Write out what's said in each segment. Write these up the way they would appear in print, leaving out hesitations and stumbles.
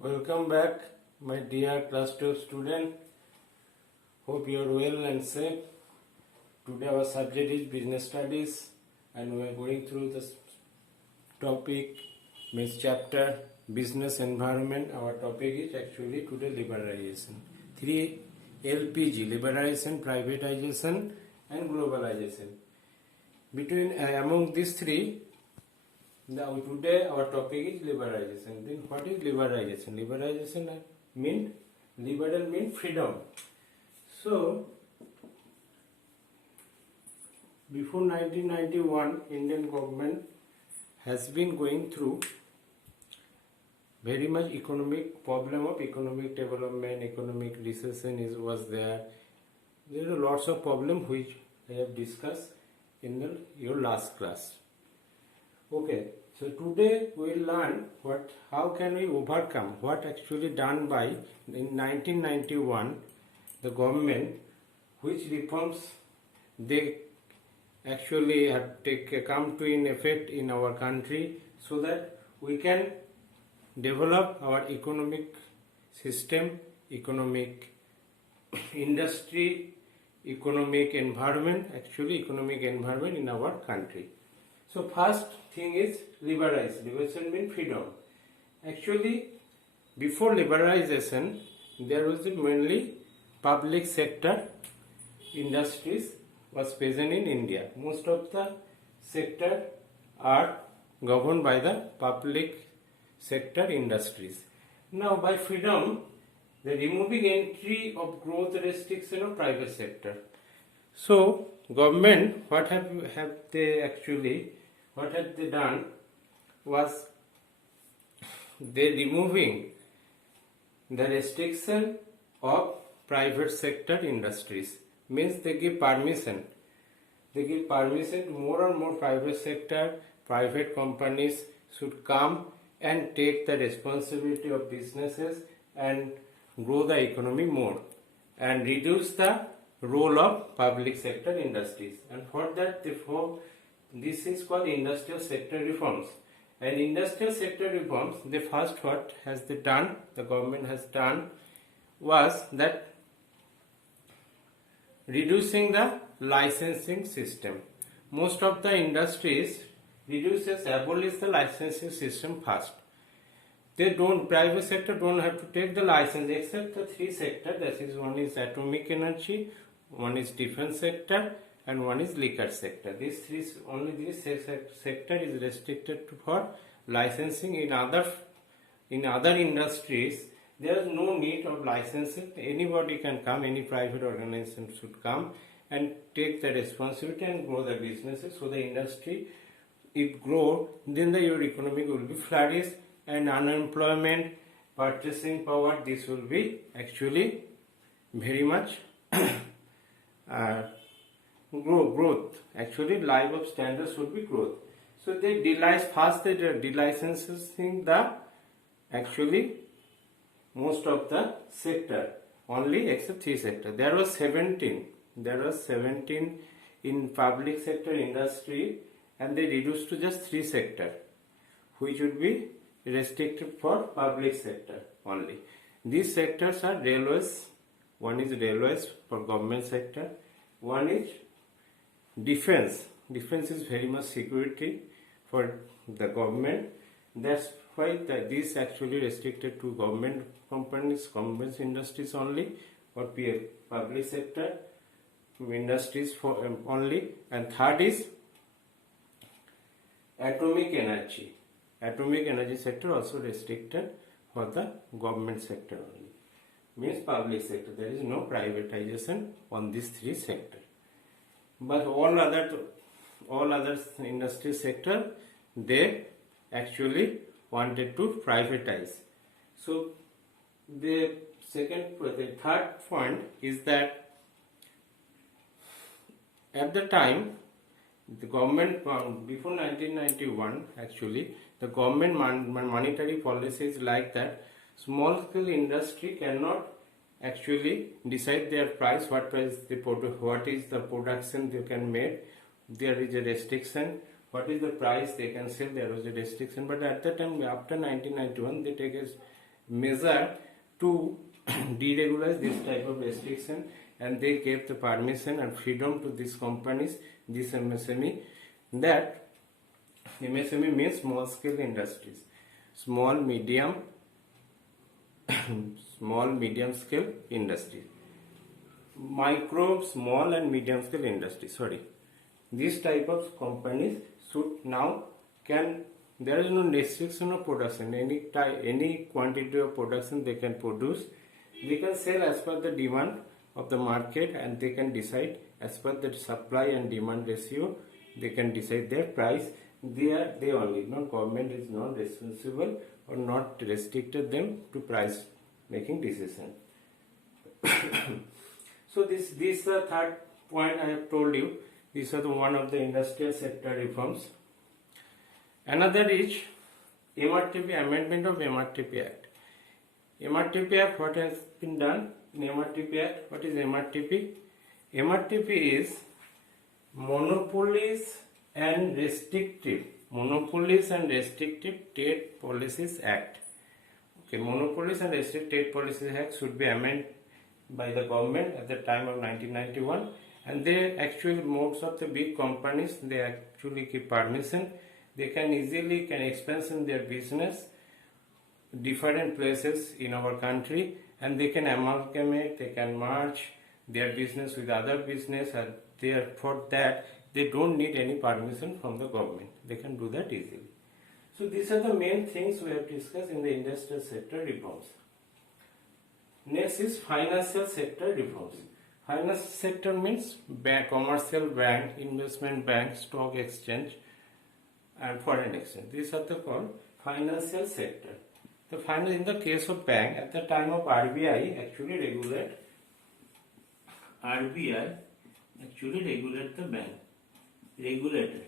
Welcome back, my dear class 12 student. Hope you are well and safe. Today our subject is business studies and we are going through this topic, means chapter business environment. Our topic is actually today liberalization. 3 LPG, liberalization, privatization and globalization. Among these three, now today our topic is liberalization. Then what is liberalization? Liberalization mean liberal mean freedom. So before 1991, Indian government has been going through very much economic problem of economic development, economic recession was there. There are lots of problems which I have discussed in your last class. Okay, so today we will learn how can we overcome what actually done by in 1991 the government, which reforms they actually have come to in effect in our country, so that we can develop our economic system, economic industry, economic environment in our country. So first thing is liberalization. Liberalization means freedom. Actually, before liberalization, there was mainly public sector industries was present in India. Most of the sector are governed by the public sector industries. Now, by freedom, the removing entry of growth restriction of private sector. So, government, what have they done was they removing the restriction of private sector industries. Means they give permission. More and more private sector, private companies should come and take the responsibility of businesses and grow the economy more and reduce the role of public sector industries. And for that, this is called industrial sector reforms. And industrial sector reforms, the first what the government has done was that reducing the licensing system. Most of the industries abolish the licensing system first. Private sector don't have to take the license except the three sectors. That is, one is atomic energy, one is defense sector, and one is liquor sector. These sector is restricted for licensing. In other industries, there is no need of licensing. Anybody can come, any private organization should come and take the responsibility and grow the businesses. So the industry, if grow, then your economy will be flourished, and unemployment, purchasing power, this will be actually very much growth. Actually, life of standards would be growth. So they delicensing the actually most of the sector, only except three sector. There was 17 in public sector industry, and they reduced to just three sector, which would be restricted for public sector only. These sectors are railways. One is railways for government sector. One is defense. Defense is very much security for the government. That's why this actually restricted to government companies, government industries only, or public sector industries for only. And third is atomic energy. Atomic energy sector also restricted for the government sector only. Means public sector. There is no privatization on these three sectors. But all other industry sector, they actually wanted to privatize. So the third point is that at the time, the government, before 1991, actually, the government monetary policy is like that small scale industry cannot actually decide their price, what is the production they can make. There is a restriction. What is the price they can sell? There was a restriction. But at the time, after 1991, they take measure to deregulate this type of restriction, and they gave the permission and freedom to these companies, this MSME, that MSME means small scale industries, small medium scale industry, micro, small and medium scale industry, sorry. This type of companies should now can, there is no restriction of production, any quantity of production they can produce, they can sell as per the demand of the market, and they can decide as per the supply and demand ratio, they can decide their price. They only, no government is not responsible or not restricted them to price making decision. So this is the third point I have told you. These are the one of the industrial sector reforms. Another is MRTP, amendment of MRTP Act. MRTP Act, what has been done in MRTP Act? What is MRTP? MRTP is Monopolies and Restrictive Trade Policies Act. Okay, Monopolies and Restrictive Trade Policies Act should be amended by the government at the time of 1991, and they actually, most of the big companies, they actually give permission, they can easily expand their business different places in our country, and they can amalgamate, they can merge their business with other business, and for that they don't need any permission from the government, they can do that easily. So these are the main things we have discussed in the industrial sector reforms. Next is financial sector reforms. Financial sector means bank, commercial bank, investment bank, stock exchange and foreign exchange. These are the called financial sector. In the case of bank, at the time of RBI actually regulate the bank, regulator.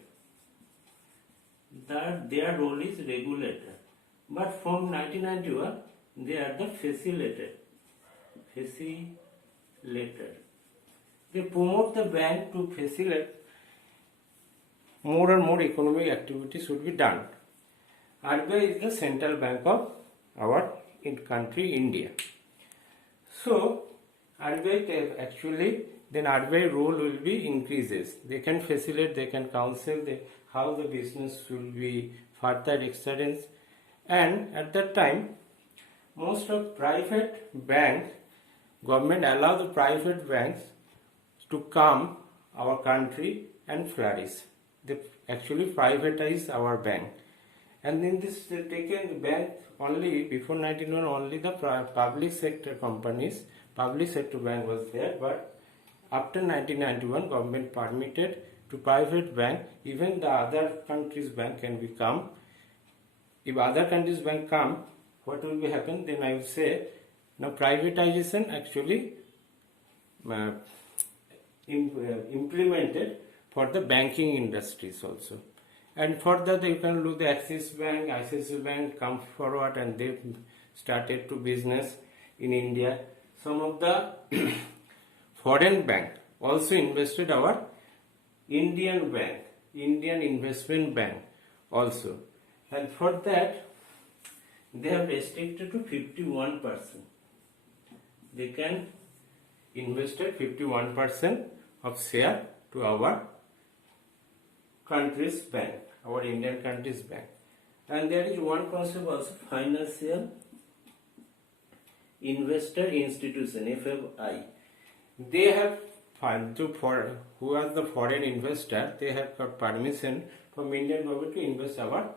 Their role is regulator. But from 1991, they are the facilitator. They promote the bank to facilitate more and more economic activity should be done. RBI is the central bank of our country, India. So RBI actually, then RBI role will be increases. They can facilitate, they can counsel how the business will be further extended. And at that time, most of private banks, government allow the private banks to come our country and flourish. They actually privatize our bank. And in this taken the bank only before 1991, only the public sector companies, public sector bank was there, but after 1991 government permitted to private bank, even the other countries bank can become. If other countries bank come, what will be happen? Then I will say, now privatization actually implemented for the banking industries also. And for that you can look the Axis Bank, ICICI Bank come forward and they started to business in India. Some of the foreign bank also invested our Indian bank, Indian Investment Bank also. And for that they have restricted to 51%. They can invest 51% of share to our country's bank, our Indian country's bank. And there is one concept also, financial investor institution, FFI. They have who are the foreign investor, they have got permission from Indian government to invest our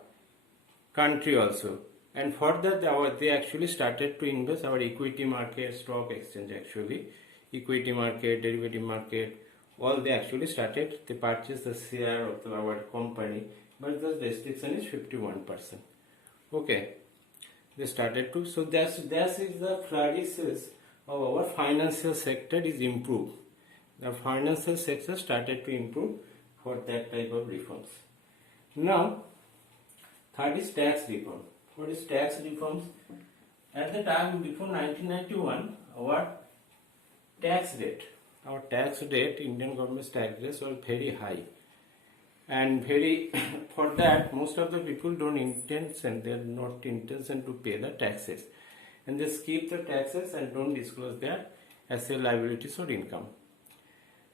country also. And for that they actually started to invest our equity market, stock exchange actually, equity market, derivative market, all they actually started, they purchased the share of our company, but the restriction is 51%. Okay, they started to, so that is the flourishes of our financial sector is improved. The financial sector started to improve for that type of reforms. Now, third is tax reform. What is tax reforms? At the time before 1991, our tax rate, Indian government's tax rate was very high. And for that, most of the people don't intention, they are not intention to pay the taxes. and they skip the taxes and don't disclose their asset, liabilities or income.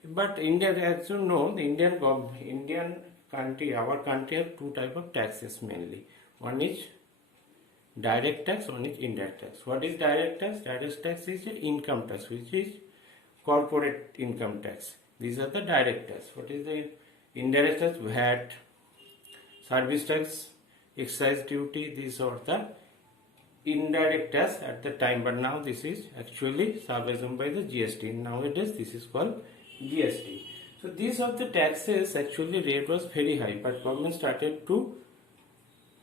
But India, as you know, the Indian country, our country has two types of taxes mainly. One is direct tax, one is indirect tax. What is direct tax? Direct tax is income tax, which is corporate income tax. These are the direct tax. What is the indirect tax? VAT, service tax, excise duty. These are the indirect tax at the time, but now this is actually subsumed by the GST. Nowadays this is called GST. So these are the taxes. Actually rate was very high, but government started to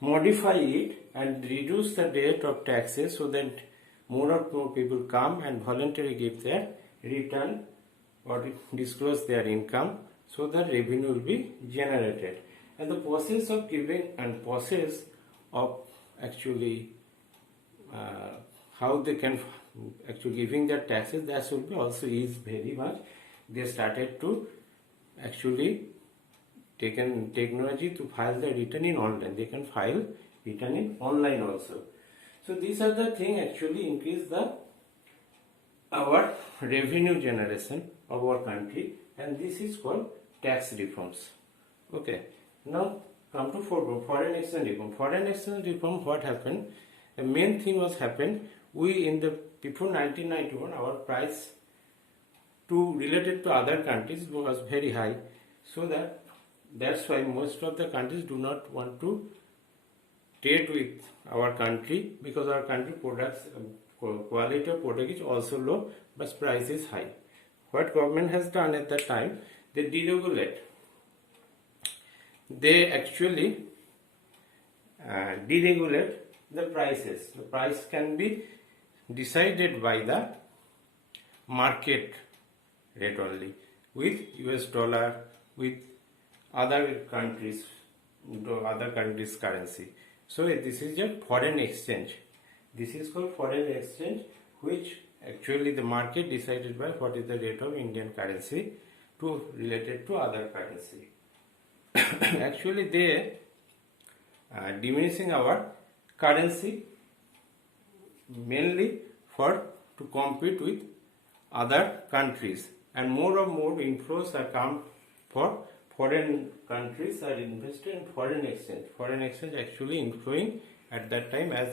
modify it and reduce the rate of taxes so that more people come and voluntarily give their return or disclose their income, so that revenue will be generated. And the process of giving and process of actually how they can actually giving their taxes, that should be also is very much. They started to actually taken technology to file the return in online. They can file return in online also. So these are the things actually increase the our revenue generation of our country, and this is called tax reforms. Okay, now come to foreign exchange reform. Foreign exchange reform, what happened? The main thing was happened, we in the before 1991 our price to related to other countries was very high, so that's why most of the countries do not want to trade with our country, because our country products quality of product is also low but price is high. What government has done at that time, they deregulate. They actually deregulate the prices. The price can be decided by the market rate only, with US dollar, with other countries currency. So this is a foreign exchange. This is called foreign exchange, which actually the market decided by what is the rate of Indian currency to related to other currency. Actually they diminishing our currency mainly for to compete with other countries, and more and more inflows are come for foreign countries are invested in foreign exchange. Foreign exchange actually inflowing at that time as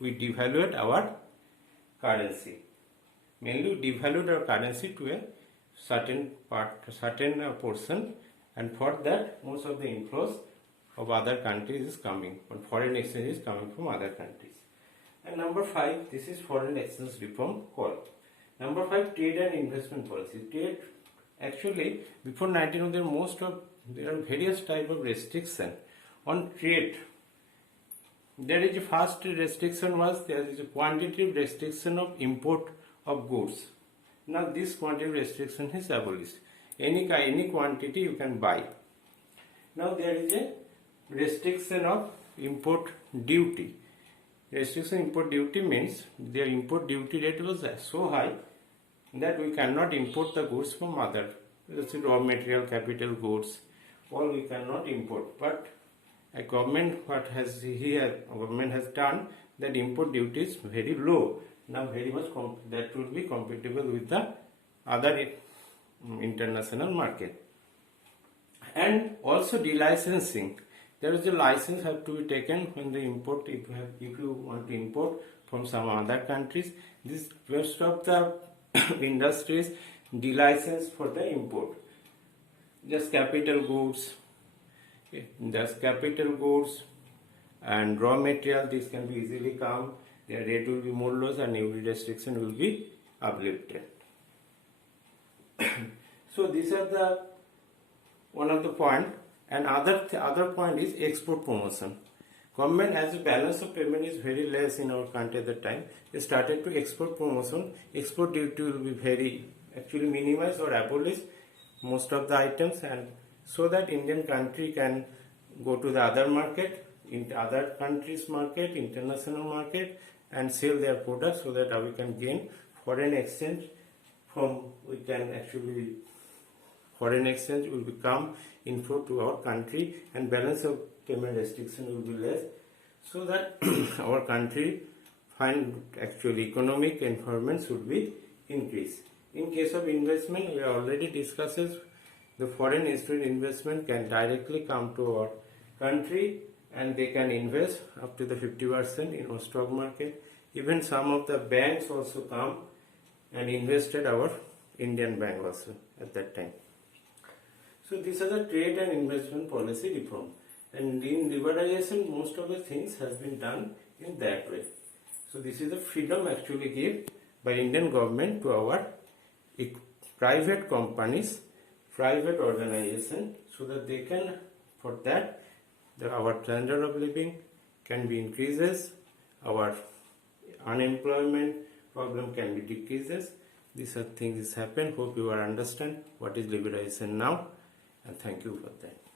we devalued our currency. Mainly devalued our currency to a certain portion, and for that most of the inflows of other countries is coming, but foreign exchange is coming from other countries. And number 5, this is foreign exchange reform called. Number 5, trade and investment policy. Trade, actually before 1900 there are various type of restriction on trade. There is a first restriction was there is a quantitative restriction of import of goods. Now this quantitative restriction is abolished. Any quantity you can buy. Now there is a restriction of import duty. Restriction import duty means their import duty rate was so high that we cannot import the goods from other, let's say raw material, capital goods, all we cannot import. But a government government has done that import duty is very low. Now very much that will be compatible with the other international market. And also delicensing. There is a license have to be taken when the import, if you want to import from some other countries. This most of the industries delicense for the import. Just capital goods, and raw material, this can be easily come. Their rate will be more low and every restriction will be uplifted. So these are the one of the point. And other point is export promotion. Government, as the balance of payment is very less in our country at the time, they started to export promotion. Export duty will be very actually minimized or abolished most of the items, and so that Indian country can go to the other market, in other countries market, international market, and sell their products, so that we can gain foreign exchange from foreign exchange will become inflow to our country, and balance of payment restriction will be less, so that our country find actually economic environment should be increased. In case of investment, we already discussed the foreign institute investment can directly come to our country and they can invest up to the 50% in our stock market. Even some of the banks also come and invested our Indian bank also at that time. So these are the trade and investment policy reform. And in liberalization, most of the things has been done in that way. So this is the freedom actually given by Indian government to our private companies, private organization, so that they can, for that, our standard of living can be increases, our unemployment problem can be decreases. These are things happen. Hope you are understand what is liberalization now, and thank you for that.